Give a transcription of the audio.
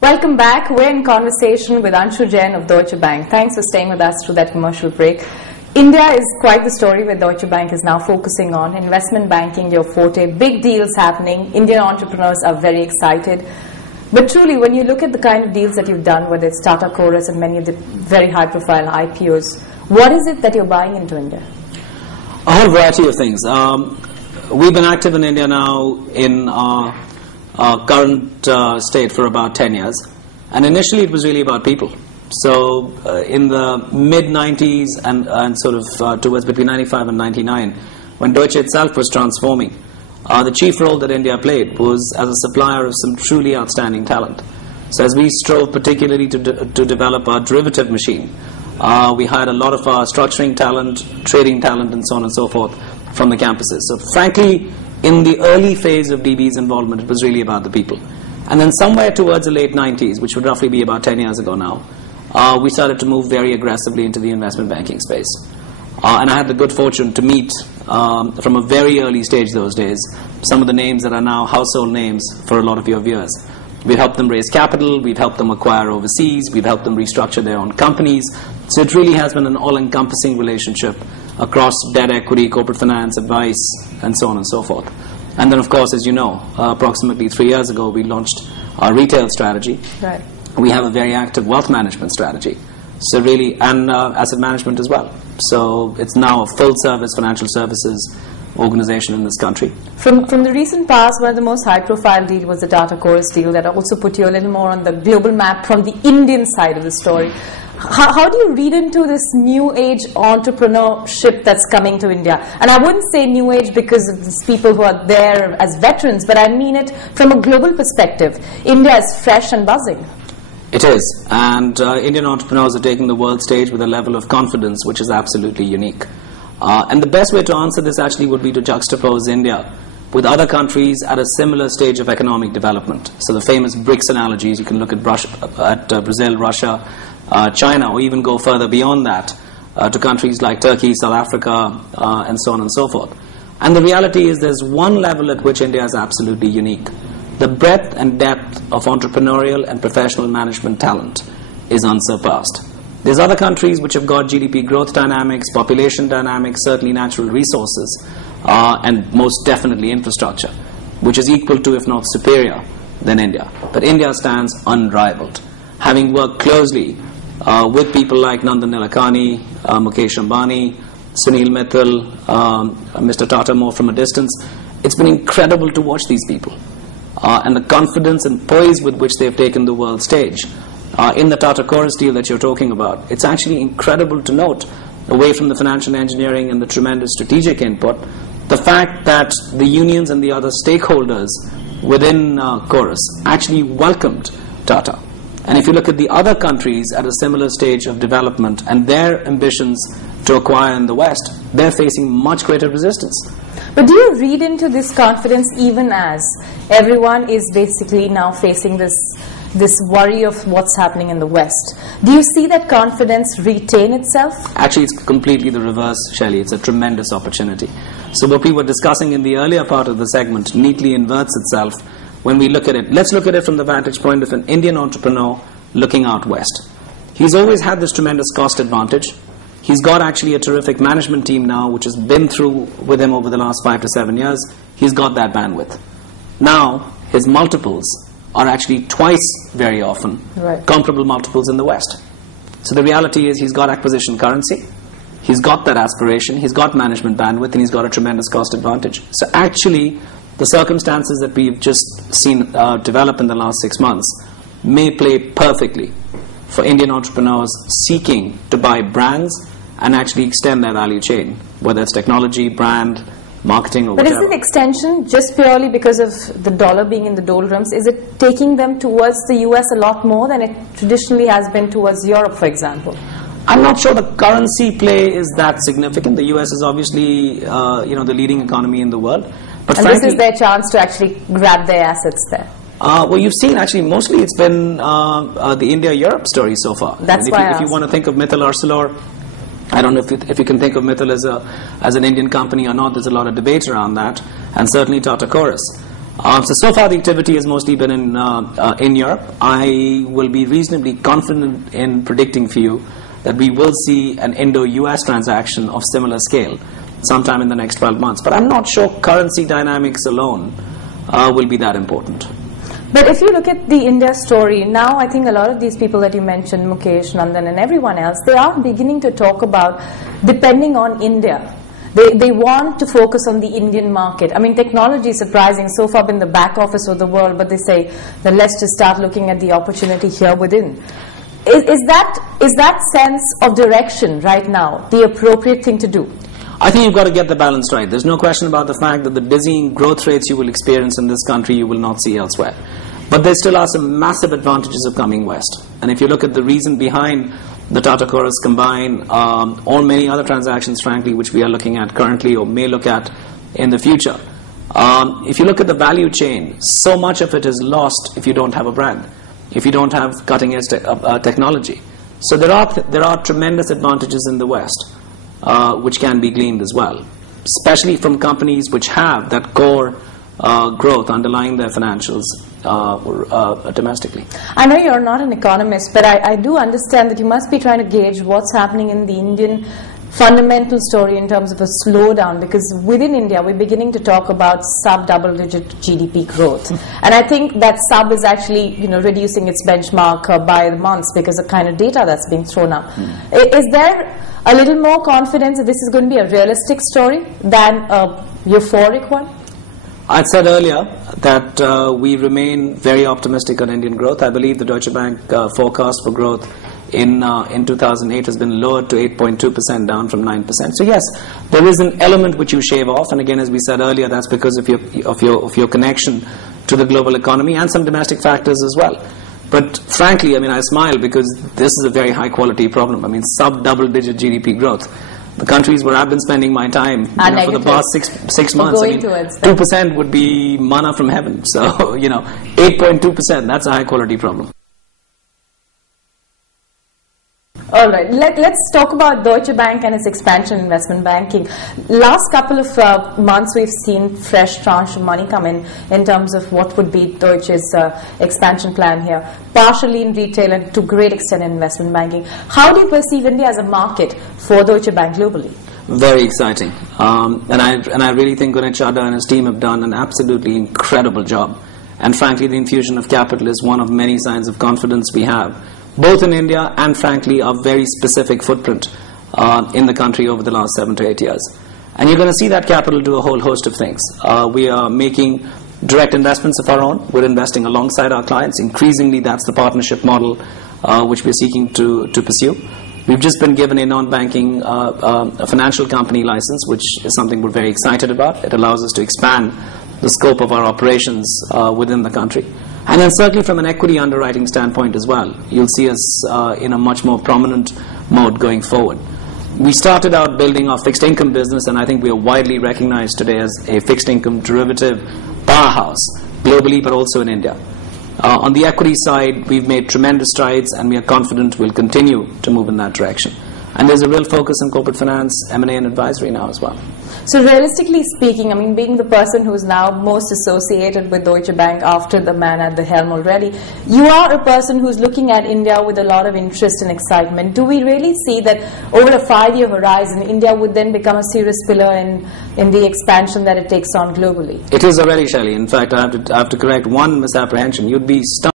Welcome back. We're in conversation with Anshu Jain of Deutsche Bank. Thanks for staying with us through that commercial break. India is quite the story where Deutsche Bank is now focusing on. Investment banking, your forte, big deals happening. Indian entrepreneurs are very excited. But truly, when you look at the kind of deals that you've done, whether it's Tata Chorus and many of the very high-profile IPOs, what is it that you're buying into India? A whole variety of things. We've been active in India now in our current state for about 10 years. And initially it was really about people. So in the mid-90s and sort of towards between 95 and 99, when Deutsche itself was transforming, the chief role that India played was as a supplier of some truly outstanding talent. So as we strove particularly to develop our derivative machine, we hired a lot of our structuring talent, trading talent, and so on and so forth from the campuses. So frankly, in the early phase of DB's involvement, it was really about the people. And then somewhere towards the late 90s, which would roughly be about 10 years ago now, we started to move very aggressively into the investment banking space. And I had the good fortune to meet, from a very early stage those days, some of the names that are now household names for a lot of your viewers. We've helped them raise capital, we've helped them acquire overseas, we've helped them restructure their own companies. So it really has been an all-encompassing relationship across debt, equity, corporate finance, advice, and so on and so forth. And then, of course, as you know, approximately 3 years ago, we launched our retail strategy. Right. We have a very active wealth management strategy. So really, and asset management as well. So it's now a full-service financial services organization in this country. From the recent past, one of the most high-profile deal was the Tata Chorus deal that also put you a little more on the global map from the Indian side of the story. How do you read into this new age entrepreneurship that's coming to India? And I wouldn't say new age because of these people who are there as veterans, but I mean it from a global perspective. India is fresh and buzzing. It is, and Indian entrepreneurs are taking the world stage with a level of confidence which is absolutely unique. And the best way to answer this actually would be to juxtapose India with other countries at a similar stage of economic development. So the famous BRICS analogies, you can look at Brazil, Russia, China, or even go further beyond that to countries like Turkey, South Africa, and so on and so forth. And the reality is there's one level at which India is absolutely unique. The breadth and depth of entrepreneurial and professional management talent is unsurpassed. There's other countries which have got GDP growth dynamics, population dynamics, certainly natural resources, and most definitely infrastructure, which is equal to, if not superior, than India. But India stands unrivaled. Having worked closely with people like Nandan Nilekani, Mukesh Ambani, Sunil Mittal, Mr. Tata more from a distance, it's been incredible to watch these people. And the confidence and poise with which they've taken the world stage. In the Tata Chorus deal that you're talking about, it's actually incredible to note, away from the financial engineering and the tremendous strategic input, the fact that the unions and the other stakeholders within Chorus actually welcomed Tata. And if you look at the other countries at a similar stage of development and their ambitions to acquire in the West, they're facing much greater resistance. But do you read into this confidence even as everyone is basically now facing this worry of what's happening in the West? Do you see that confidence retain itself? Actually, it's completely the reverse, Shaili. It's a tremendous opportunity. So what we were discussing in the earlier part of the segment neatly inverts itself when we look at it. Let's look at it from the vantage point of an Indian entrepreneur looking out West. He's always had this tremendous cost advantage. He's got actually a terrific management team now which has been through with him over the last 5 to 7 years. He's got that bandwidth. Now, his multiples are actually twice, very often, comparable multiples in the West. So the reality is he's got acquisition currency, he's got that aspiration, he's got management bandwidth, and he's got a tremendous cost advantage. So actually, the circumstances that we've just seen develop in the last 6 months may play perfectly for Indian entrepreneurs seeking to buy brands and actually extend their value chain, whether it's technology, brand, marketing, or whatever. But is it extension just purely because of the dollar being in the doldrums? Is it taking them towards the US a lot more than it traditionally has been towards Europe, for example? I'm not sure the currency play is that significant. The US is obviously the leading economy in the world. But and frankly, this is their chance to actually grab their assets there. Well, you've seen actually mostly it's been the India-Europe story so far. That's if you want to think of Mittal Arcelor, I don't know if you can think of Mittal as an Indian company or not. There's a lot of debate around that, and certainly Tata Chorus. So far the activity has mostly been in Europe. I will be reasonably confident in predicting for you that we will see an Indo-US transaction of similar scale sometime in the next 12 months. But I'm not sure currency dynamics alone will be that important. But if you look at the India story, now I think a lot of these people that you mentioned, Mukesh, Nandan and everyone else, they are beginning to talk about depending on India. They want to focus on the Indian market. I mean, technology is surprising, so far been the back office of the world, but they say that let's just start looking at the opportunity here within. Is that sense of direction right now the appropriate thing to do? I think you've got to get the balance right. There's no question about the fact that the dizzying growth rates you will experience in this country you will not see elsewhere. But there still are some massive advantages of coming west. And if you look at the reason behind the Tata Chorus combine, or many other transactions, frankly, which we are looking at currently or may look at in the future, if you look at the value chain, so much of it is lost if you don't have a brand, if you don't have cutting-edge technology. So there are tremendous advantages in the West, which can be gleaned as well, especially from companies which have that core growth underlying their financials domestically. I know you're not an economist, but I do understand that you must be trying to gauge what's happening in the Indian fundamental story in terms of a slowdown, because within India we're beginning to talk about sub-double-digit GDP growth, and I think that sub is actually reducing its benchmark by the months because of kind of data that's being thrown up. Is there a little more confidence that this is going to be a realistic story than a euphoric one? I said earlier that we remain very optimistic on Indian growth. I believe the Deutsche Bank forecast for growth in 2008 has been lowered to 8.2%, down from 9%. So yes, there is an element which you shave off, and again, as we said earlier, that's because of your connection to the global economy and some domestic factors as well. But frankly, I mean, I smile because this is a very high quality problem. I mean, sub-double-digit GDP growth. The countries where I've been spending my time for the past six months, 2% would be manna from heaven. So 8.2%, that's a high quality problem. All right, let's talk about Deutsche Bank and its expansion in investment banking. Last couple of months we've seen fresh tranche of money come in terms of what would be Deutsche's expansion plan here, partially in retail and to a great extent in investment banking. How do you perceive India as a market for Deutsche Bank globally? Very exciting, and I really think Gunit Chadha and his team have done an absolutely incredible job. And frankly, the infusion of capital is one of many signs of confidence we have, both in India and frankly our very specific footprint in the country over the last 7 to 8 years. And you're going to see that capital do a whole host of things. We are making direct investments of our own. We're investing alongside our clients. Increasingly, that's the partnership model which we're seeking to pursue. We've just been given a non-banking a financial company license, which is something we're very excited about. It allows us to expand the scope of our operations within the country. And then certainly from an equity underwriting standpoint as well, you'll see us in a much more prominent mode going forward. We started out building our fixed income business, and I think we are widely recognized today as a fixed income derivative powerhouse globally, but also in India. On the equity side, we've made tremendous strides, and we are confident we'll continue to move in that direction. And there's a real focus on corporate finance, M&A and advisory now as well. So realistically speaking, I mean, being the person who is now most associated with Deutsche Bank after the man at the helm already, you are a person who's looking at India with a lot of interest and excitement. Do we really see that over a 5-year horizon, India would then become a serious pillar in the expansion that it takes on globally? It is already, Shaili. In fact, I have to correct one misapprehension. You'd be stunned